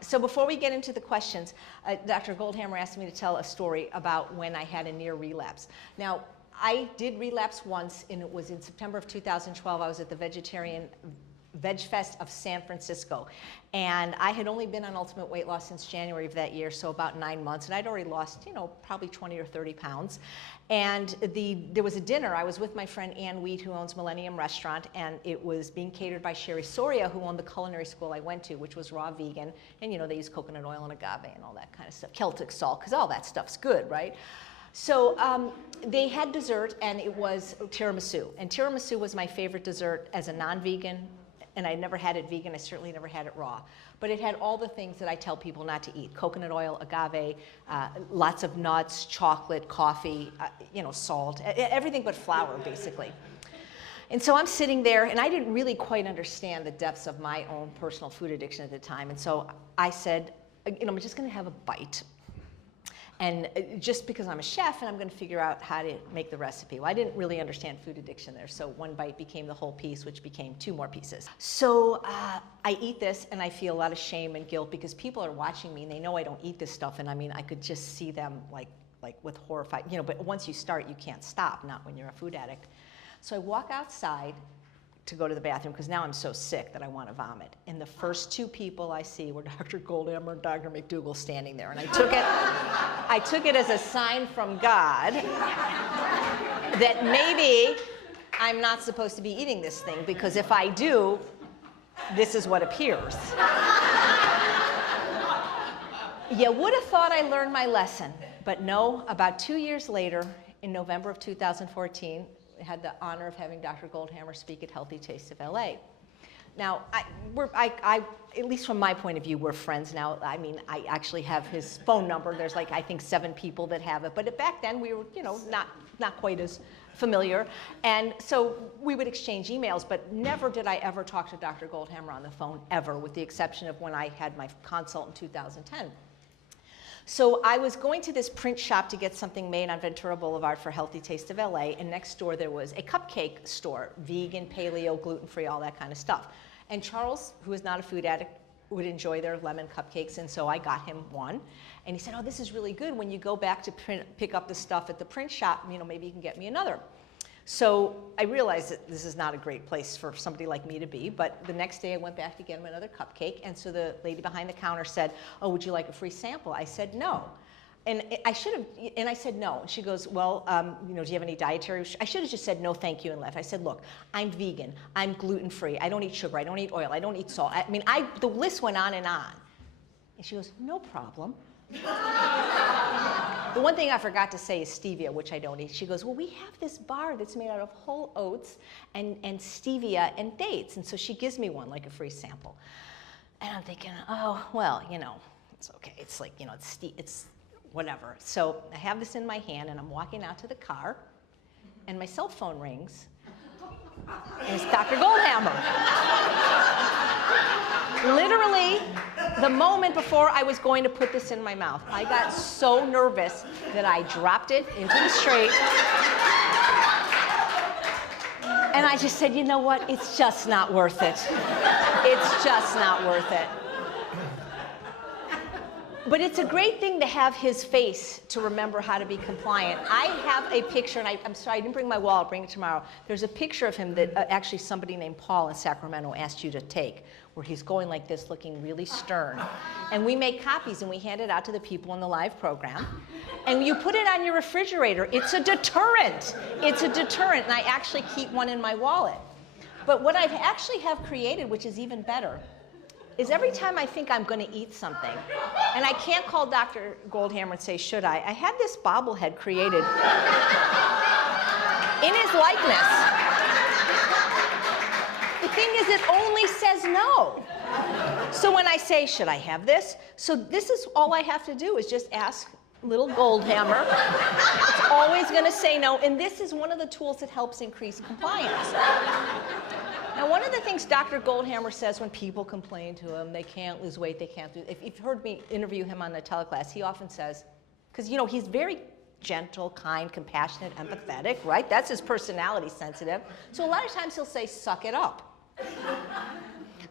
So before we get into the questions, Dr. Goldhamer asked me to tell a story about when I had a near relapse. Now, I did relapse once, and it was in September of 2012. I was at the Vegetarian Veg Fest of San Francisco, and I had only been on Ultimate Weight Loss since January of that year, so about 9 months, and I'd already lost, you know, probably 20 or 30 pounds. And there was a dinner. I was with my friend Ann Wheat, who owns Millennium Restaurant, and it was being catered by Sherry Soria, who owned the culinary school I went to, which was raw vegan, and you know, they use coconut oil and agave and all that kind of stuff, Celtic salt, because all that stuff's good, right? So they had dessert, and it was tiramisu, and tiramisu was my favorite dessert as a non-vegan, and I never had it vegan. I certainly never had it raw. But it had all the things that I tell people not to eat: coconut oil, agave, lots of nuts, chocolate, coffee, you know, salt, everything but flour, basically. And so I'm sitting there, and I didn't really quite understand the depths of my own personal food addiction at the time. And so I said, you know, I'm just going to have a bite. And just because I'm a chef, and I'm going to figure out how to make the recipe. Well, I didn't really understand food addiction there, so one bite became the whole piece, which became 2 more pieces. So I eat this, and I feel a lot of shame and guilt because people are watching me, and they know I don't eat this stuff. And I mean, I could just see them like with horrified, you know. But once you start, you can't stop. Not when you're a food addict. So I walk outside to go to the bathroom because now I'm so sick that I want to vomit. And the first 2 people I see were Dr. Goldhamer and Dr. McDougall standing there. And I took it as a sign from God that maybe I'm not supposed to be eating this thing, because if I do, this is what appears. You would have thought I learned my lesson, but no. About 2 years later, in November of 2014, I had the honor of having Dr. Goldhamer speak at Healthy Taste of LA. Now, at least from my point of view, we're friends now. I mean, I actually have his phone number. There's like, I think 7 people that have it. But back then, we were, you know, not quite as familiar. And so we would exchange emails, but never did I ever talk to Dr. Goldhamer on the phone, ever, with the exception of when I had my consult in 2010. So I was going to this print shop to get something made on Ventura Boulevard for Healthy Taste of LA, and next door there was a cupcake store, vegan, paleo, gluten-free, all that kind of stuff. And Charles, who is not a food addict, would enjoy their lemon cupcakes, and so I got him one. And he said, oh, this is really good. When you go back to pick up the stuff at the print shop, you know, maybe you can get me another. So I realized that this is not a great place for somebody like me to be, but the next day I went back to get him another cupcake, and so the lady behind the counter said, oh, would you like a free sample? I said no. And I said no. And she goes, well, you know, do you have any dietary? I should have just said no, thank you, and left. I said, look, I'm vegan, I'm gluten-free, I don't eat sugar, I don't eat oil, I don't eat salt. I mean, the list went on. And she goes, no problem. The one thing I forgot to say is stevia, which I don't eat. She goes, well, we have this bar that's made out of whole oats and stevia and dates. And so she gives me one, like a free sample. And I'm thinking, oh, well, you know, it's okay. It's like, you know, it's whatever. So I have this in my hand, and I'm walking out to the car, and my cell phone rings, and it's Dr. Goldhamer. Literally, the moment before I was going to put this in my mouth, I got so nervous that I dropped it into the street. And I just said, you know what? It's just not worth it. It's just not worth it. But it's a great thing to have his face to remember how to be compliant. I have a picture, and I'm sorry, I didn't bring my wallet, I'll bring it tomorrow. There's a picture of him that actually somebody named Paul in Sacramento asked you to take, where he's going like this, looking really stern. And we make copies, and we hand it out to the people in the live program. And you put it on your refrigerator. It's a deterrent. It's a deterrent, and I actually keep one in my wallet. But what I actually have created, which is even better, is every time I think I'm going to eat something, and I can't call Dr. Goldhamer and say, should I had this bobblehead created in his likeness. The thing is, it only says no. So when I say, should I have this? So this is all I have to do is just ask little Goldhamer. It's always going to say no, and this is one of the tools that helps increase compliance. Now, one of the things Dr. Goldhamer says when people complain to him, they can't lose weight, they can't do, if you've heard me interview him on the teleclass, he often says, because, you know, he's very gentle, kind, compassionate, empathetic, right? That's his personality, sensitive. So a lot of times he'll say, suck it up.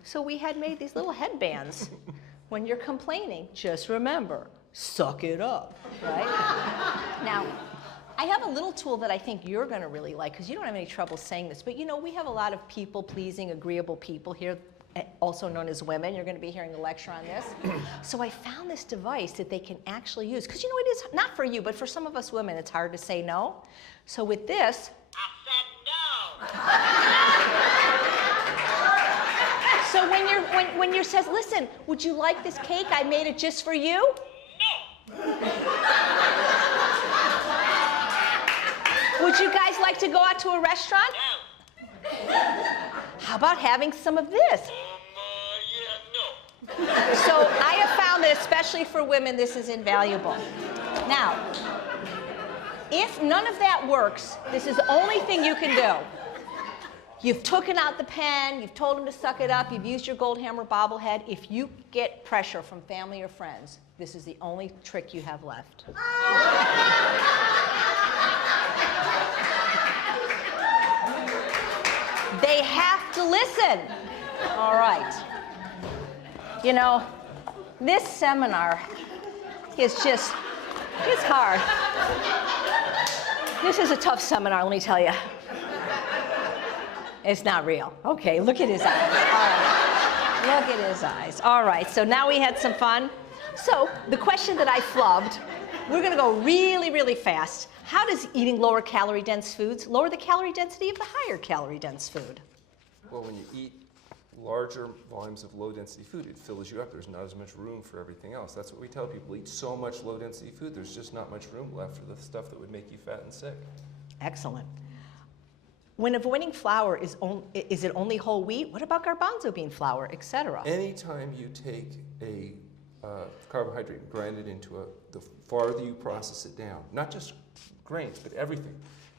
So we had made these little headbands When you're complaining, just remember, suck it up, right? Now, I have a little tool that I think you're going to really like, because you don't have any trouble saying this, but you know, we have a lot of people-pleasing, agreeable people here, also known as women. You're going to be hearing a lecture on this. So I found this device that they can actually use, because you know, it is, not for you, but for some of us women, it's hard to say no. So with this, I said no. So when you're says, listen, would you like this cake? I made it just for you. No. Would you guys like to go out to a restaurant? No. How about having some of this? Yeah, no. So I have found that especially for women, this is invaluable. Now, if none of that works, this is the only thing you can do. You've taken out the pen, you've told them to suck it up, you've used your Goldhamer bobblehead. If you get pressure from family or friends, this is the only trick you have left. They have to listen. All right. You know, this seminar is just, it's hard. This is a tough seminar, let me tell you. It's not real. Okay, look at his eyes. All right. Look at his eyes. All right, so now we had some fun. So the question that I flubbed, we're going to go really, really fast. How does eating lower calorie dense foods lower the calorie density of the higher calorie dense food? Well, when you eat larger volumes of low density food, it fills you up. There's not as much room for everything else. That's what we tell people. Eat so much low density food, there's just not much room left for the stuff that would make you fat and sick. Excellent. When avoiding flour, is it only whole wheat? What about garbanzo bean flour, etc.? Anytime you take a carbohydrate and grind it into the farther you process it down, not just grains, but everything.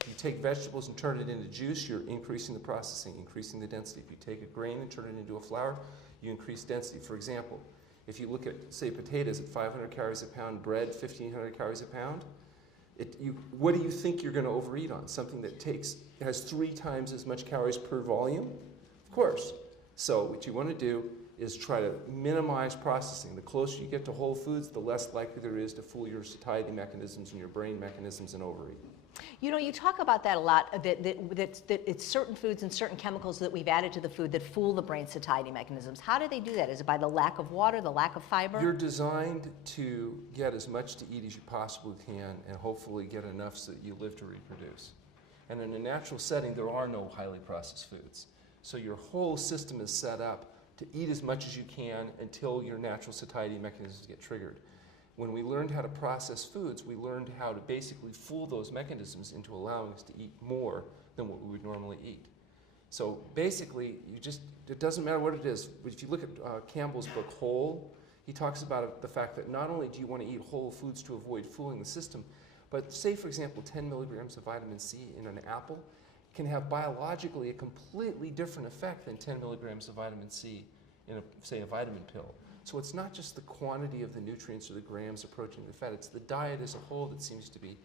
You take vegetables and turn it into juice, you're increasing the processing, increasing the density. If you take a grain and turn it into a flour, you increase density. For example, if you look at, say, potatoes at 500 calories a pound, bread 1,500 calories a pound, what do you think you're going to overeat on? Something that has 3 times as much calories per volume? Of course. So what you want to do is try to minimize processing. The closer you get to whole foods, the less likely there is to fool your satiety mechanisms and your brain mechanisms and overeat. You know, you talk about that a lot, that it's certain foods and certain chemicals that we've added to the food that fool the brain satiety mechanisms. How do they do that? Is it by the lack of water, the lack of fiber? You're designed to get as much to eat as you possibly can and hopefully get enough so that you live to reproduce. And in a natural setting, there are no highly processed foods. So your whole system is set up to eat as much as you can until your natural satiety mechanisms get triggered. When we learned how to process foods, we learned how to basically fool those mechanisms into allowing us to eat more than what we would normally eat. So basically, it doesn't matter what it is. But if you look at Campbell's book, Whole, he talks about the fact that not only do you want to eat whole foods to avoid fooling the system, but say, for example, 10 milligrams of vitamin C in an apple can have biologically a completely different effect than 10 milligrams of vitamin C in, say, a vitamin pill. So it's not just the quantity of the nutrients or the grams approaching the fat, it's the diet as a whole that seems to be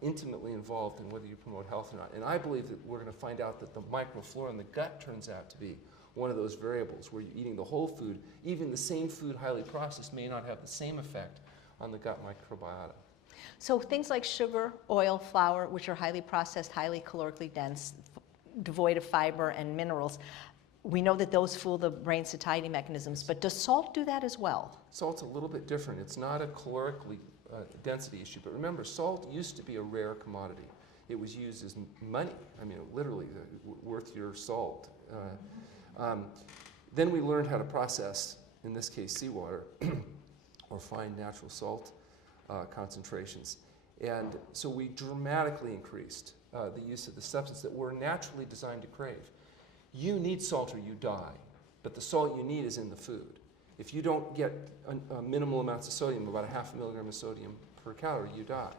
intimately involved in whether you promote health or not. And I believe that we're going to find out that the microflora in the gut turns out to be one of those variables where you're eating the whole food. Even the same food highly processed may not have the same effect on the gut microbiota. So things like sugar, oil, flour, which are highly processed, highly calorically dense, devoid of fiber and minerals, we know that those fool the brain satiety mechanisms, but does salt do that as well? Salt's a little bit different. It's not a calorically density issue, but remember, salt used to be a rare commodity. It was used as money. I mean, literally, worth your salt. Then we learned how to process, in this case, seawater, or fine natural salt concentrations. And so we dramatically increased the use of the substance that we're naturally designed to crave. You need salt or you die, but the salt you need is in the food. If you don't get minimal amounts of sodium, about 0.5 milligram of sodium per calorie, you die.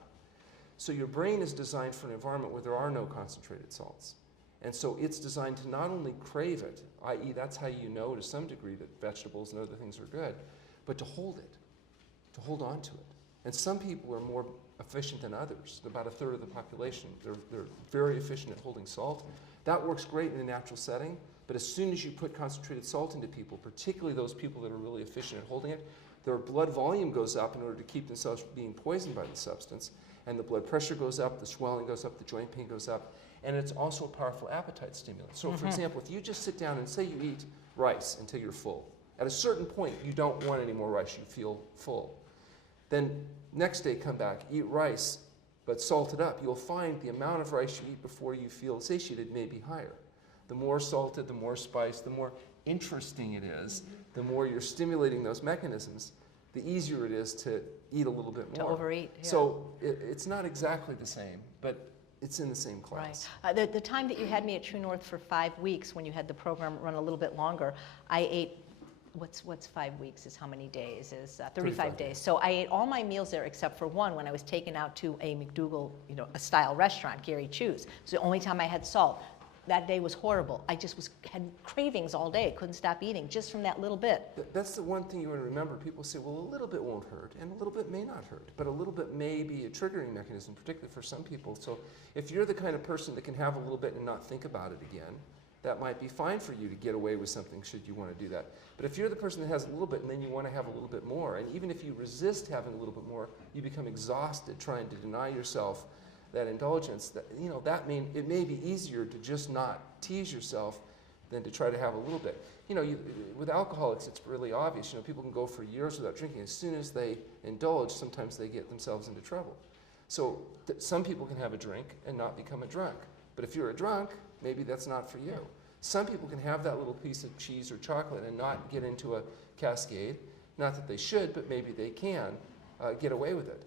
So your brain is designed for an environment where there are no concentrated salts. And so it's designed to not only crave it, i.e. that's how you know to some degree that vegetables and other things are good, but to hold it, to hold on to it. And some people are more efficient than others. About 1/3 of the population, they're very efficient at holding salt. That works great in a natural setting, But as soon as you put concentrated salt into people, particularly those people that are really efficient at holding it, their blood volume goes up in order to keep themselves from being poisoned by the substance, and the blood pressure goes up, the swelling goes up, the joint pain goes up, and it's also a powerful appetite stimulant. So for example, if you just sit down and say you eat rice until you're full, at a certain point you don't want any more rice, you feel full. Then next day come back, eat rice, but salt it up. You'll find the amount of rice you eat before you feel satiated may be higher. The more salted, the more spiced, the more interesting it is, the more you're stimulating those mechanisms, the easier it is to eat a little bit more. To overeat. Yeah. So it's not exactly the same, but it's in the same class. Right. The time that you had me at TrueNorth for 5 weeks, when you had the program run a little bit longer, I ate, what's 5 weeks is how many days? Is 35 days. So I ate all my meals there except for one when I was taken out to a McDougal, a style restaurant, Gary Chu's. It's the only time I had salt. That day was horrible. I just had cravings all day. Couldn't stop eating just from that little bit. That's the one thing you want to remember. People say, well, a little bit won't hurt, and a little bit may not hurt, but a little bit may be a triggering mechanism, particularly for some people. So if you're the kind of person that can have a little bit and not think about it again, that might be fine for you to get away with something should you want to do that. But if you're the person that has a little bit and then you want to have a little bit more, and even if you resist having a little bit more, you become exhausted trying to deny yourself that indulgence, that, it may be easier to just not tease yourself than to try to have a little bit. With alcoholics, it's really obvious. People can go for years without drinking. As soon as they indulge, sometimes they get themselves into trouble. So some people can have a drink and not become a drunk. But if you're a drunk, maybe that's not for you. Some people can have that little piece of cheese or chocolate and not get into a cascade. Not that they should, but maybe they can get away with it.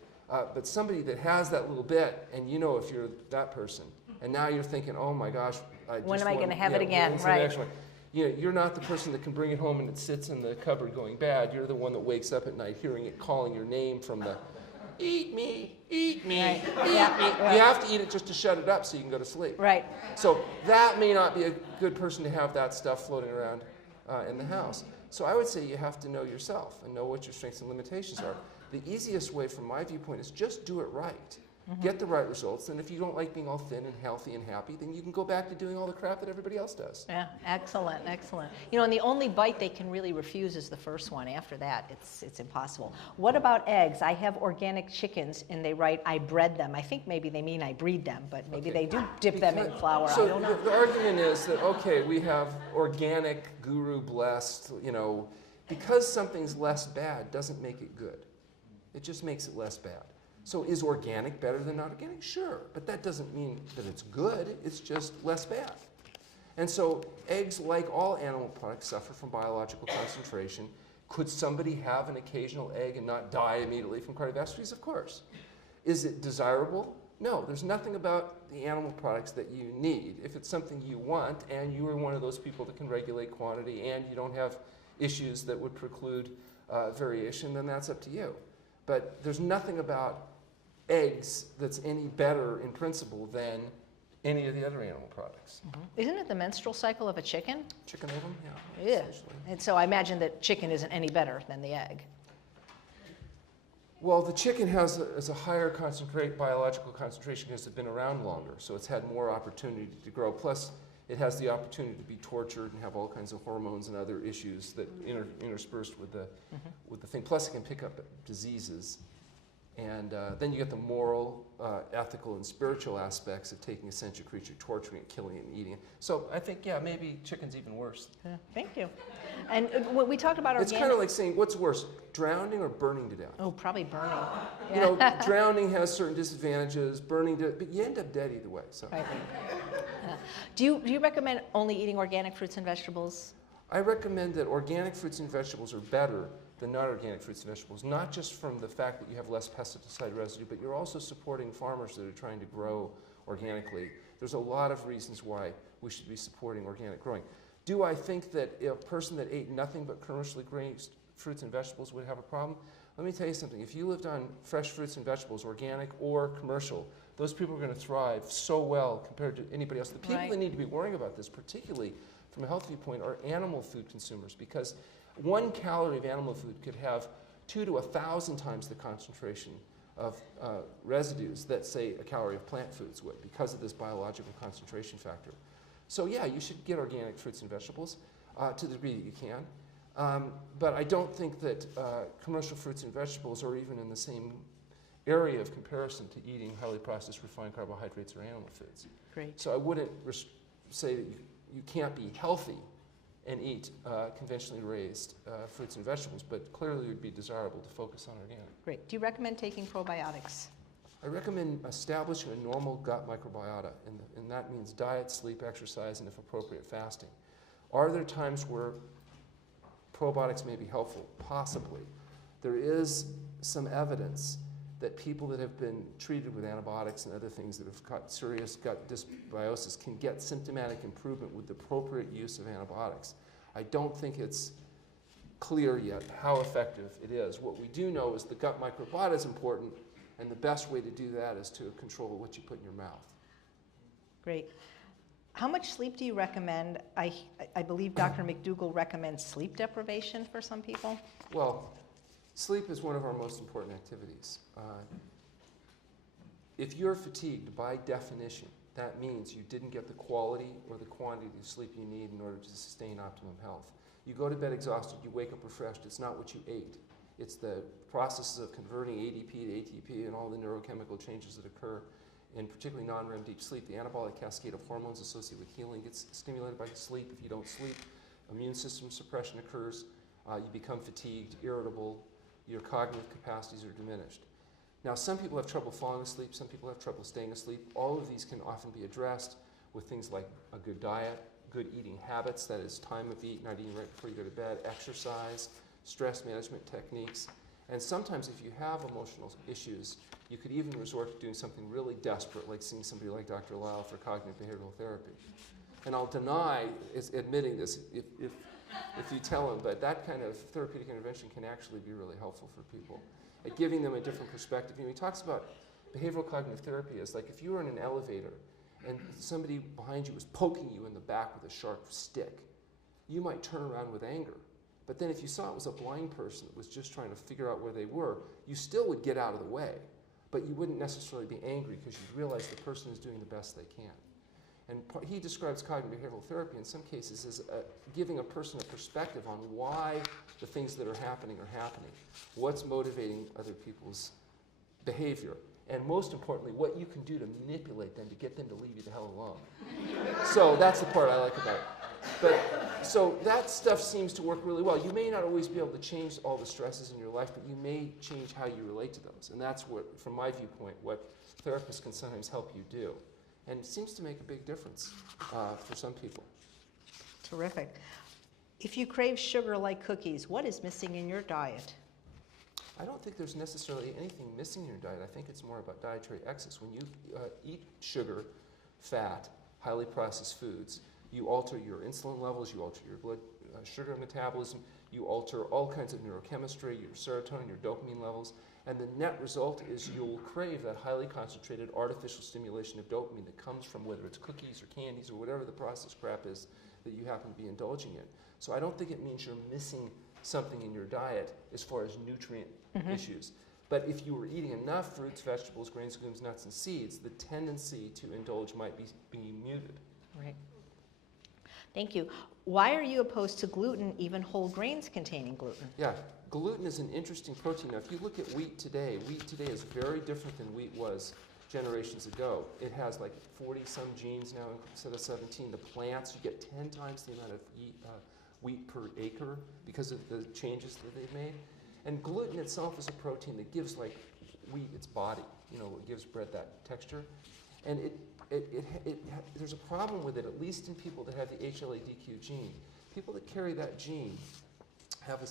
But somebody that has that little bit, and if you're that person, and now you're thinking, oh my gosh, when am I going to have it again? Right. You're not the person that can bring it home and it sits in the cupboard going bad. You're the one that wakes up at night hearing it calling your name from the, eat me, eat me, right. eat me. Right. You have to eat it just to shut it up so you can go to sleep. Right. So that may not be a good person to have that stuff floating around in the house. So I would say you have to know yourself and know what your strengths and limitations are. The easiest way from my viewpoint is just do it right. Get the right results, and if you don't like being all thin and healthy and happy, then you can go back to doing all the crap that everybody else does. Yeah, excellent, excellent. And the only bite they can really refuse is the first one. After that, it's impossible. What about eggs? I have organic chickens, and they write, I bred them. I think maybe they mean I breed them, but maybe they do dip them in flour. So I don't know. The argument is that, okay, we have organic, guru-blessed, because something's less bad doesn't make it good. It just makes it less bad. So is organic better than not organic? Sure, but that doesn't mean that it's good. It's just less bad. And so eggs, like all animal products, suffer from biological concentration. Could somebody have an occasional egg and not die immediately from cardiovascular disease? Of course. Is it desirable? No, there's nothing about the animal products that you need. If it's something you want and you are one of those people that can regulate quantity and you don't have issues that would preclude variation, then that's up to you. But there's nothing about eggs that's any better in principle than any of the other animal products. Isn't it the menstrual cycle of a chicken? Chicken ovum, yeah. Yeah. And so I imagine that chicken isn't any better than the egg. Well, the chicken has a higher biological concentration because it's been around longer, so it's had more opportunity to grow. Plus, it has the opportunity to be tortured and have all kinds of hormones and other issues that interspersed with the thing. Plus, it can pick up diseases. And then you get the moral, ethical, and spiritual aspects of taking a sentient creature, torturing it, killing it, and eating it. So I think, yeah, maybe chicken's even worse. Yeah, thank you. And when we talked about organic... It's kind of like saying, what's worse, drowning or burning to death? Oh, probably burning. Drowning has certain disadvantages, burning to... But you end up dead either way. So. Right. Do you recommend only eating organic fruits and vegetables? I recommend that organic fruits and vegetables are better than non-organic fruits and vegetables, not just from the fact that you have less pesticide residue, but you're also supporting farmers that are trying to grow organically. There's a lot of reasons why we should be supporting organic growing. Do I think that a person that ate nothing but commercially raised fruits and vegetables would have a problem? Let me tell you something. If you lived on fresh fruits and vegetables, organic or commercial, those people are going to thrive so well compared to anybody else. The people that need to be worrying about this, particularly from a health viewpoint, are animal food consumers, because 1 calorie of animal food could have 2 to 1,000 times the concentration of residues that, say, a calorie of plant foods would, because of this biological concentration factor. So yeah, you should get organic fruits and vegetables to the degree that you can. But I don't think that commercial fruits and vegetables are even in the same area of comparison to eating highly processed refined carbohydrates or animal foods. Great. So I wouldn't say that you can't be healthy and eat conventionally raised fruits and vegetables, but clearly it would be desirable to focus on organic. Great. Do you recommend taking probiotics? I recommend establishing a normal gut microbiota, and that means diet, sleep, exercise, and if appropriate, fasting. Are there times where probiotics may be helpful? Possibly. There is some evidence that people that have been treated with antibiotics and other things that have got serious gut dysbiosis can get symptomatic improvement with the appropriate use of antibiotics. I don't think it's clear yet how effective it is. What we do know is the gut microbiota is important, and the best way to do that is to control what you put in your mouth. Great. How much sleep do you recommend? I believe Dr. McDougall recommends sleep deprivation for some people. Well, sleep is one of our most important activities. If you're fatigued, by definition, that means you didn't get the quality or the quantity of sleep you need in order to sustain optimum health. You go to bed exhausted, you wake up refreshed. It's not what you ate. It's the processes of converting ADP to ATP and all the neurochemical changes that occur in particularly non-REM deep sleep. The anabolic cascade of hormones associated with healing gets stimulated by sleep. If you don't sleep, immune system suppression occurs. You become fatigued, irritable. Your cognitive capacities are diminished. Now, some people have trouble falling asleep. Some people have trouble staying asleep. All of these can often be addressed with things like a good diet, good eating habits, that is time of eat, not eating right before you go to bed, exercise, stress management techniques. And sometimes if you have emotional issues, you could even resort to doing something really desperate, like seeing somebody like Dr. Lyle for cognitive behavioral therapy. And I'll deny admitting this if you tell them, but that kind of therapeutic intervention can actually be really helpful for people at giving them a different perspective. You know, he talks about behavioral cognitive therapy as like if you were in an elevator and somebody behind you was poking you in the back with a sharp stick, you might turn around with anger. But then if you saw it was a blind person that was just trying to figure out where they were, you still would get out of the way, but you wouldn't necessarily be angry because you realize the person is doing the best they can. And he describes cognitive behavioral therapy in some cases as giving a person a perspective on why the things that are happening, what's motivating other people's behavior, and most importantly, what you can do to manipulate them to get them to leave you the hell alone. So that's the part I like about it. But so that stuff seems to work really well. You may not always be able to change all the stresses in your life, but you may change how you relate to those. And that's what, from my viewpoint, what therapists can sometimes help you do. And it seems to make a big difference for some people. Terrific. If you crave sugar like cookies, what is missing in your diet? I don't think there's necessarily anything missing in your diet. I think it's more about dietary excess. When you eat sugar, fat, highly processed foods, you alter your insulin levels, you alter your blood sugar metabolism, you alter all kinds of neurochemistry, your serotonin, your dopamine levels, and the net result is you'll crave that highly concentrated artificial stimulation of dopamine that comes from whether it's cookies or candies or whatever the processed crap is that you happen to be indulging in. So I don't think it means you're missing something in your diet as far as nutrient issues. But if you were eating enough fruits, vegetables, grains, legumes, nuts, and seeds, the tendency to indulge might be muted. Right. Thank you. Why are you opposed to gluten, even whole grains containing gluten? Yeah, gluten is an interesting protein. Now, if you look at wheat today is very different than wheat was generations ago. It has like 40-some genes now instead of 17. The plants, you get 10 times the amount of wheat per acre because of the changes that they've made. And gluten itself is a protein that gives like wheat its body. You know, it gives bread that texture. And there's a problem with it, at least in people that have the HLA-DQ gene. People that carry that gene have a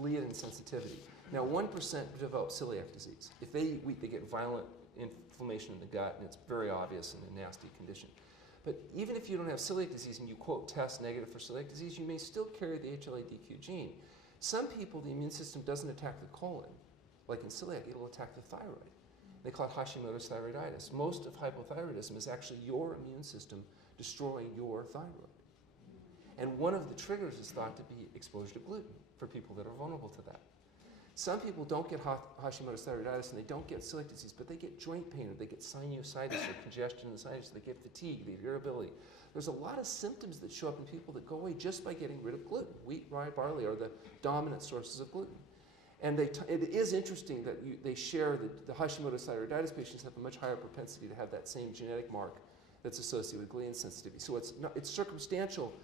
gliadin sensitivity. Now, 1% develop celiac disease. If they eat wheat, they get violent inflammation in the gut, and it's very obvious and a nasty condition. But even if you don't have celiac disease and you, quote, test negative for celiac disease, you may still carry the HLA-DQ gene. Some people, the immune system doesn't attack the colon. Like in celiac, it'll attack the thyroid. They call it Hashimoto's thyroiditis. Most of hypothyroidism is actually your immune system destroying your thyroid. And one of the triggers is thought to be exposure to gluten for people that are vulnerable to that. Some people don't get Hashimoto's thyroiditis and they don't get celiac disease, but they get joint pain or they get sinusitis or congestion in the sinus, they get fatigue, they get irritability. There's a lot of symptoms that show up in people that go away just by getting rid of gluten. Wheat, rye, barley are the dominant sources of gluten. And it is interesting that they share that the Hashimoto's thyroiditis patients have a much higher propensity to have that same genetic mark that's associated with gluten sensitivity. So it's circumstantial,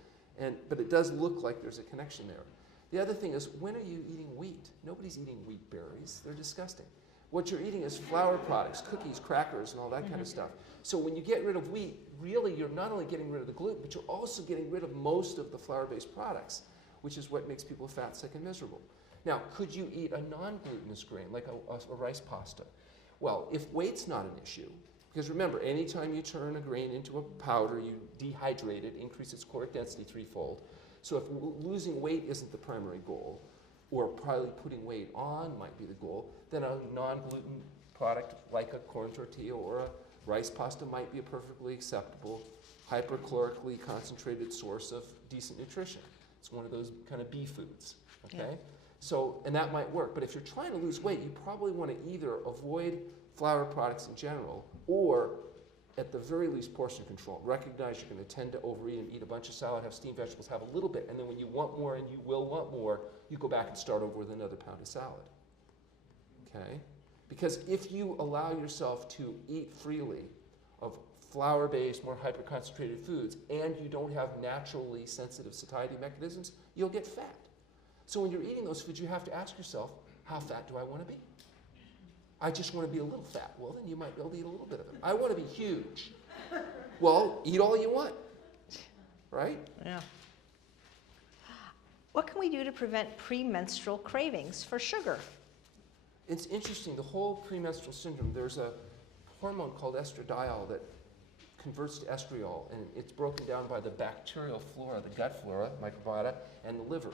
but it does look like there's a connection there. The other thing is, when are you eating wheat? Nobody's eating wheat berries. They're disgusting. What you're eating is flour products, cookies, crackers, and all that kind of stuff. So when you get rid of wheat, really you're not only getting rid of the gluten, but you're also getting rid of most of the flour-based products, which is what makes people fat, sick, and miserable. Now, could you eat a non-glutinous grain, like a rice pasta? Well, if weight's not an issue, because remember, anytime you turn a grain into a powder, you dehydrate it, increase its caloric density threefold. So if losing weight isn't the primary goal, or probably putting weight on might be the goal, then a non-gluten product like a corn tortilla or a rice pasta might be a perfectly acceptable, hypercalorically concentrated source of decent nutrition. It's one of those kind of B foods, okay? Yeah. So, and that might work, but if you're trying to lose weight, you probably want to either avoid flour products in general, or at the very least portion control. Recognize you're going to tend to overeat and eat a bunch of salad, have steamed vegetables, have a little bit, and then when you want more, and you will want more, you go back and start over with another pound of salad, okay? Because if you allow yourself to eat freely of flour-based, more hyper-concentrated foods, and you don't have naturally sensitive satiety mechanisms, you'll get fat. So when you're eating those foods, you have to ask yourself, how fat do I want to be? I just want to be a little fat. Well, then you might be able to eat a little bit of it. I want to be huge. Well, eat all you want, right? Yeah. What can we do to prevent premenstrual cravings for sugar? It's interesting, the whole premenstrual syndrome, there's a hormone called estradiol that converts to estriol, and it's broken down by the bacterial flora, the gut flora, microbiota, and the liver.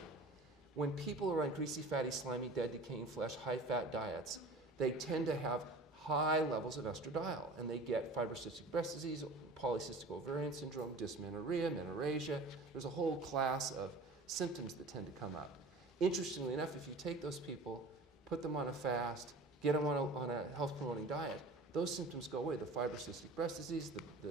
When people are on greasy, fatty, slimy, dead, decaying flesh, high-fat diets, they tend to have high levels of estradiol, and they get fibrocystic breast disease, polycystic ovarian syndrome, dysmenorrhea, menorrhagia. There's a whole class of symptoms that tend to come up. Interestingly enough, if you take those people, put them on a fast, get them on a health-promoting diet, those symptoms go away. The fibrocystic breast disease, the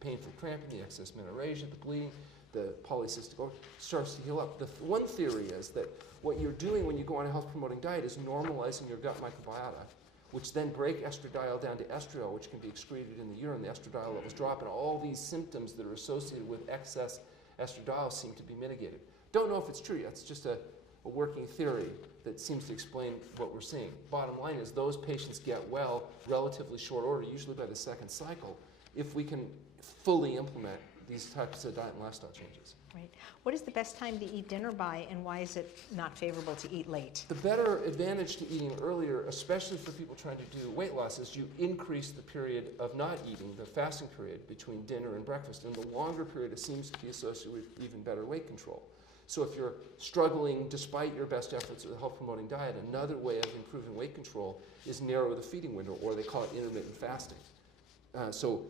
painful cramping, the excess menorrhagia, the bleeding, the polycystic ovarian starts to heal up. The one theory is that what you're doing when you go on a health-promoting diet is normalizing your gut microbiota, which then break estradiol down to estriol, which can be excreted in the urine. The estradiol levels drop, and all these symptoms that are associated with excess estradiol seem to be mitigated. Don't know if it's true yet. It's just a working theory that seems to explain what we're seeing. Bottom line is those patients get well relatively short order, usually by the second cycle, if we can fully implement these types of diet and lifestyle changes. Right. What is the best time to eat dinner by, and why is it not favorable to eat late? The better advantage to eating earlier, especially for people trying to do weight loss, is you increase the period of not eating, the fasting period between dinner and breakfast. And the longer period, it seems to be associated with even better weight control. So if you're struggling despite your best efforts with a health-promoting diet, another way of improving weight control is narrow the feeding window, or they call it intermittent fasting. So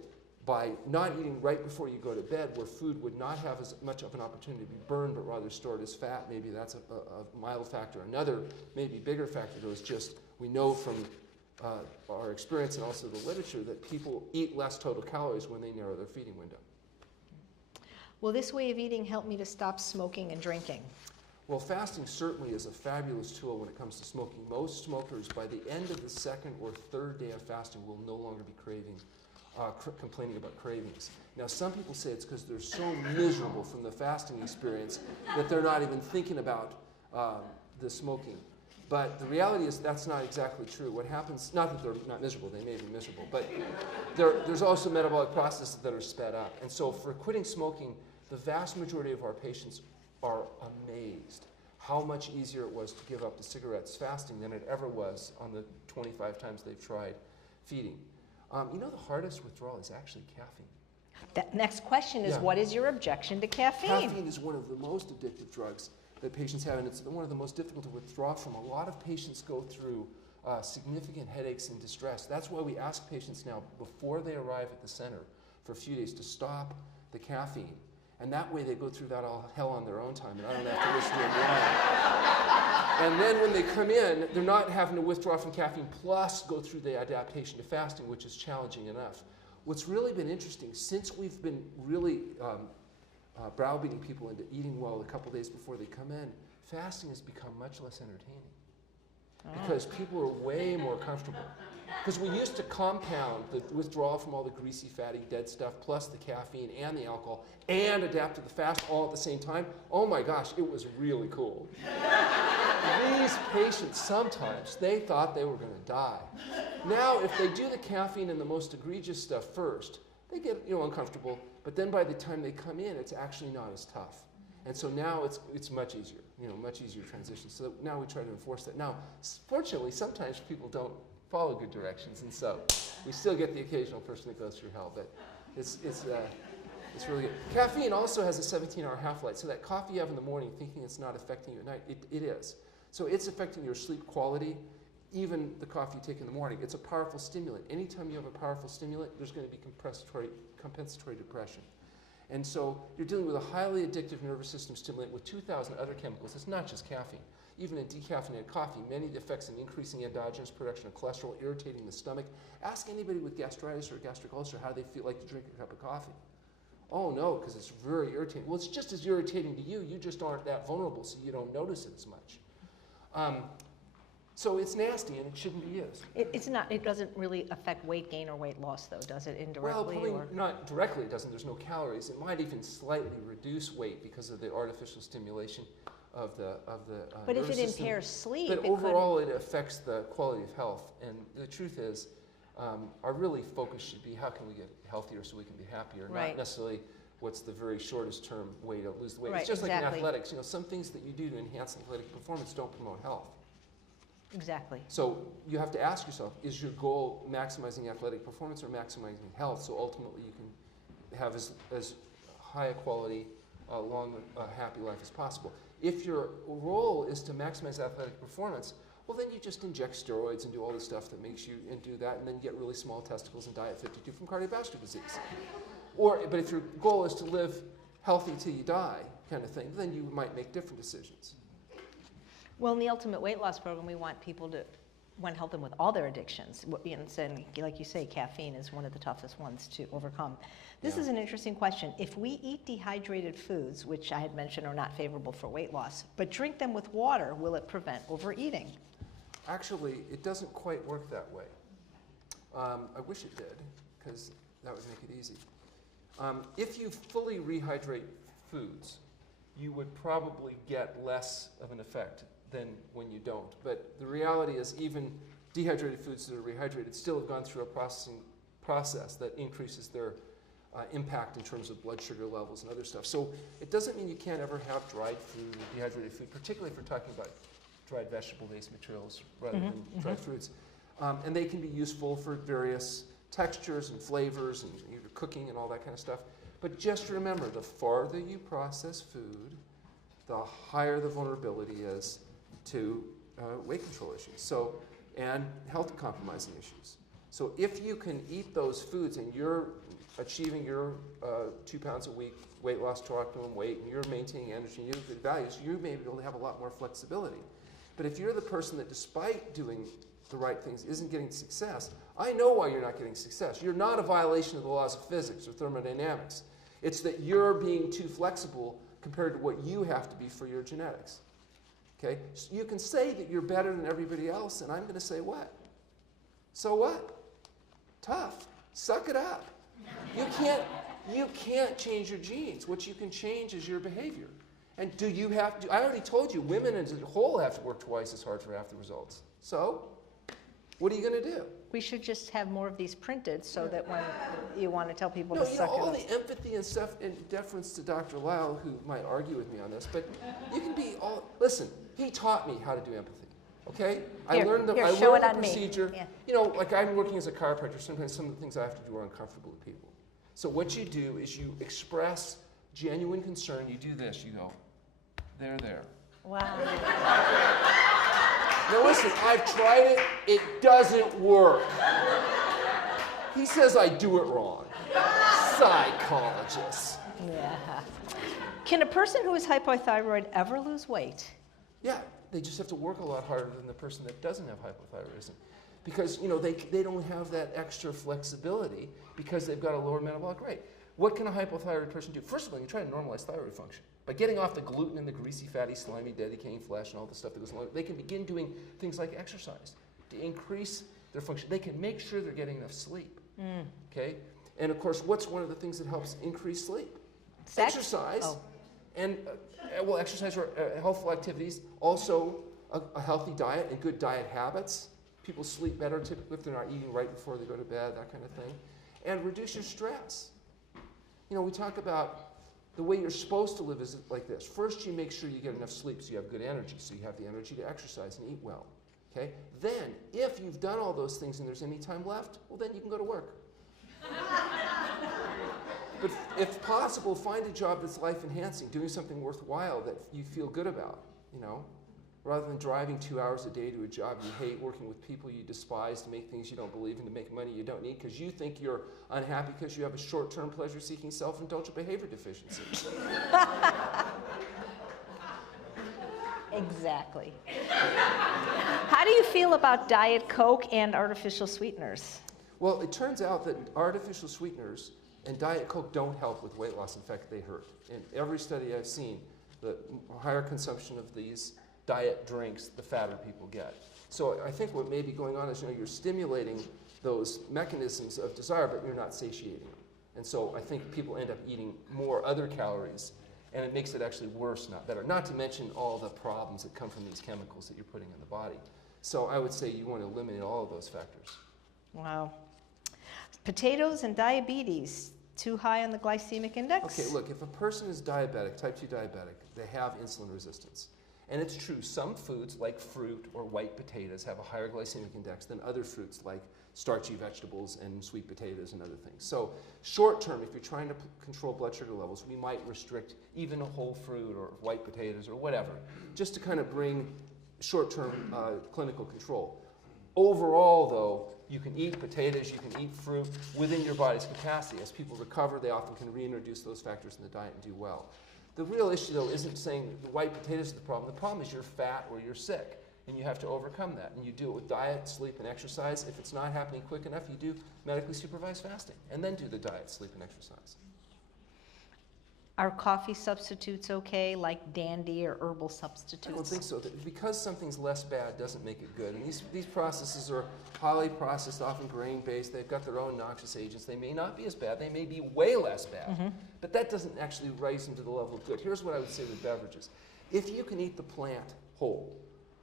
by not eating right before you go to bed, where food would not have as much of an opportunity to be burned, but rather stored as fat, maybe that's a mild factor. Another, maybe bigger factor, though, is just we know from our experience and also the literature that people eat less total calories when they narrow their feeding window. Will this way of eating help me to stop smoking and drinking? Well, fasting certainly is a fabulous tool when it comes to smoking. Most smokers, by the end of the second or third day of fasting, will no longer be complaining about cravings. Now, some people say it's because they're so miserable from the fasting experience that they're not even thinking about the smoking. But the reality is that's not exactly true. What happens, not that they're not miserable, they may be miserable, but there's also metabolic processes that are sped up. And so for quitting smoking, the vast majority of our patients are amazed how much easier it was to give up the cigarettes fasting than it ever was on the 25 times they've tried feeding. You know, the hardest withdrawal is actually caffeine. That next question is, what is your objection to caffeine? Caffeine is one of the most addictive drugs that patients have, and it's one of the most difficult to withdraw from. A lot of patients go through significant headaches and distress. That's why we ask patients now, before they arrive at the center for a few days, to stop the caffeine. And that way they go through that all hell on their own time, and I don't have to listen to them whine. And then when they come in, they're not having to withdraw from caffeine plus go through the adaptation to fasting, which is challenging enough. What's really been interesting, since we've been really browbeating people into eating well a couple days before they come in, fasting has become much less entertaining. Because people are way more comfortable. Because we used to compound the withdrawal from all the greasy, fatty, dead stuff, plus the caffeine and the alcohol, and adapt to the fast all at the same time. Oh my gosh, it was really cool. These patients, sometimes, they thought they were going to die. Now, if they do the caffeine and the most egregious stuff first, they get uncomfortable, but then by the time they come in, it's actually not as tough. And so now it's much easier, much easier transition. So now we try to enforce that. Now, fortunately, sometimes people don't follow good directions, and so we still get the occasional person that goes through hell, but it's really good. Caffeine also has a 17-hour half-life, so that coffee you have in the morning thinking it's not affecting you at night, it is. So it's affecting your sleep quality, even the coffee you take in the morning. It's a powerful stimulant. Anytime you have a powerful stimulant, there's going to be compensatory depression. And so you're dealing with a highly addictive nervous system stimulant with 2,000 other chemicals. It's not just caffeine. Even in decaffeinated coffee, many effects in increasing endogenous production of cholesterol, irritating the stomach. Ask anybody with gastritis or gastric ulcer how they feel like to drink a cup of coffee. Oh no, because it's very irritating. Well, it's just as irritating to you. You just aren't that vulnerable, so you don't notice it as much. So it's nasty and it shouldn't be used. It's not. It doesn't really affect weight gain or weight loss, though, does it? Indirectly, well, probably not directly. It doesn't. There's no calories. It might even slightly reduce weight because of the artificial stimulation of the But if it system. impairs sleep, but overall it affects the quality of health. And the truth is, our really focus should be how can we get healthier so we can be happier, not necessarily what's the very shortest term way to lose the weight. It's just like in athletics. Some things that you do to enhance athletic performance don't promote health. Exactly. So you have to ask yourself, is your goal maximizing athletic performance or maximizing health? So ultimately you can have as high a quality, long, happy life as possible. If your role is to maximize athletic performance, well then you just inject steroids and do all the stuff that makes you, and do that, and then get really small testicles and die at 52 from cardiovascular disease. But if your goal is to live healthy till you die, kind of thing, then you might make different decisions. Well, in the Ultimate Weight Loss Program, we want people to help them with all their addictions. And like you say, caffeine is one of the toughest ones to overcome. This is an interesting question. If we eat dehydrated foods, which I had mentioned are not favorable for weight loss, but drink them with water, will it prevent overeating? Actually, it doesn't quite work that way. I wish it did, because that would make it easy. If you fully rehydrate foods, you would probably get less of an effect than when you don't. But the reality is even dehydrated foods that are rehydrated still have gone through a process that increases their impact in terms of blood sugar levels and other stuff. So it doesn't mean you can't ever have dried food, dehydrated food, particularly if we're talking about dried vegetable-based materials rather than dried fruits. And they can be useful for various textures and flavors and cooking and all that kind of stuff. But just remember, the farther you process food, the higher the vulnerability is to weight control issues and health compromising issues. So if you can eat those foods and you're achieving your 2 pounds a week weight loss to optimum weight and you're maintaining energy and you have good values, you may be able to have a lot more flexibility. But if you're the person that despite doing the right things isn't getting success, I know why you're not getting success. You're not a violation of the laws of physics or thermodynamics. It's that you're being too flexible compared to what you have to be for your genetics. Okay? So you can say that you're better than everybody else, and I'm going to say what? So what? Tough. Suck it up. You can't change your genes. What you can change is your behavior. And do you have to, I already told you, women as a whole have to work twice as hard for half the results. So, what are you going to do? We should just have more of these printed so that when you want to tell people to suck it up. All the empathy and stuff in deference to Dr. Lyle, who might argue with me on this, but you can be all, listen, he taught me how to do empathy, okay? I learned the procedure. Yeah. Like I'm working as a chiropractor, sometimes some of the things I have to do are uncomfortable to people. So what you do is you express genuine concern. You do this, you go, there. Wow. Now listen, I've tried it, it doesn't work. He says I do it wrong. Psychologist. Yeah. Can a person who is hypothyroid ever lose weight? Yeah, they just have to work a lot harder than the person that doesn't have hypothyroidism. Because, you know, they don't have that extra flexibility because they've got a lower metabolic rate. What can a hypothyroid person do? First of all, you try to normalize thyroid function. By getting off the gluten and the greasy, fatty, slimy, decaying flesh and all the stuff that goes along, they can begin doing things like exercise to increase their function. They can make sure they're getting enough sleep, okay? And of course, what's one of the things that helps increase sleep? Sex? Exercise. Oh. And, well, exercise or healthful activities. Also, a healthy diet and good diet habits. People sleep better typically if they're not eating right before they go to bed, that kind of thing. And reduce your stress. You know, we talk about the way you're supposed to live is like this. First, you make sure you get enough sleep so you have good energy, so you have the energy to exercise and eat well. Okay? Then, if you've done all those things and there's any time left, well, then you can go to work. But if possible, find a job that's life-enhancing, doing something worthwhile that you feel good about, you know? Rather than driving 2 hours a day to a job you hate, working with people you despise to make things you don't believe in, to make money you don't need, because you think you're unhappy because you have a short-term pleasure-seeking, self-indulgent behavior deficiency. Exactly. How do you feel about Diet Coke and artificial sweeteners? Well, it turns out that artificial sweeteners and Diet Coke don't help with weight loss. In fact, they hurt. In every study I've seen, the higher consumption of these diet drinks, the fatter people get. So I think what may be going on is, you know, you're stimulating those mechanisms of desire, but you're not satiating them. And so I think people end up eating more other calories, and it makes it actually worse, not better. Not to mention all the problems that come from these chemicals that you're putting in the body. So I would say you want to eliminate all of those factors. Wow. Potatoes and diabetes, too high on the glycemic index? Okay, look, if a person is diabetic, type 2 diabetic, they have insulin resistance. And it's true, some foods like fruit or white potatoes have a higher glycemic index than other fruits like starchy vegetables and sweet potatoes and other things. So short term, if you're trying to control blood sugar levels, we might restrict even a whole fruit or white potatoes or whatever, just to kind of bring short-term clinical control. Overall, though, you can eat potatoes, you can eat fruit within your body's capacity. As people recover, they often can reintroduce those factors in the diet and do well. The real issue, though, isn't saying the white potatoes are the problem. The problem is you're fat or you're sick, and you have to overcome that. And you do it with diet, sleep, and exercise. If it's not happening quick enough, you do medically supervised fasting, and then do the diet, sleep, and exercise. Are coffee substitutes okay, like Dandy or herbal substitutes? I don't think so. Because something's less bad doesn't make it good. And these processes are highly processed, often grain-based. They've got their own noxious agents. They may not be as bad. They may be way less bad. But that doesn't actually raise them to the level of good. Here's what I would say with beverages. If you can eat the plant whole,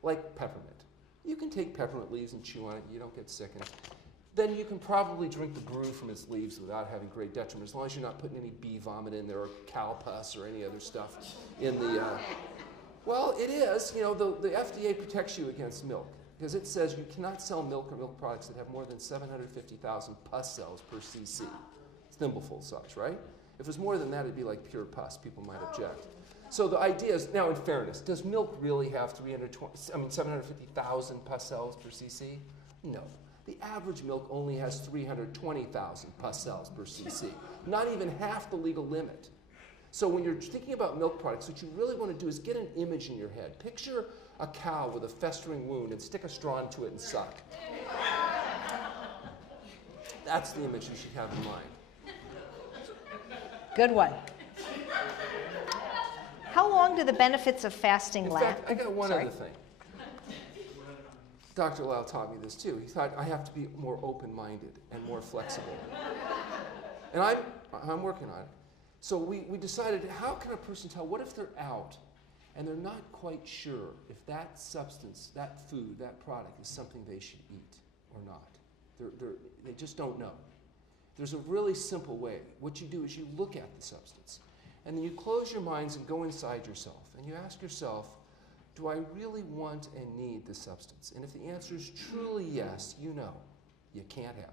like peppermint, you can take peppermint leaves and chew on it. You don't get sick. And then you can probably drink the brew from its leaves without having great detriment, as long as you're not putting any bee vomit in there or cow pus or any other stuff in the, well, it is, you know, the FDA protects you against milk because it says you cannot sell milk or milk products that have more than 750,000 pus cells per cc. Thimbleful size, right? If it was more than that, it'd be like pure pus. People might object. So the idea is, now in fairness, does milk really have 750,000 pus cells per cc? No. The average milk only has 320,000 pus cells per cc, not even half the legal limit. So when you're thinking about milk products, what you really want to do is get an image in your head. Picture a cow with a festering wound and stick a straw into it and suck. That's the image you should have in mind. Good one. How long do the benefits of fasting last? In fact, I got one other thing. Dr. Lau taught me this too. He thought I have to be more open-minded and more flexible. And I'm working on it. So we decided, how can a person tell, what if they're out and they're not quite sure if that substance, that food, that product is something they should eat or not? They just don't know. There's a really simple way. What you do is you look at the substance, and then you close your minds and go inside yourself, and you ask yourself, do I really want and need this substance? And if the answer is truly yes, you know you can't have it.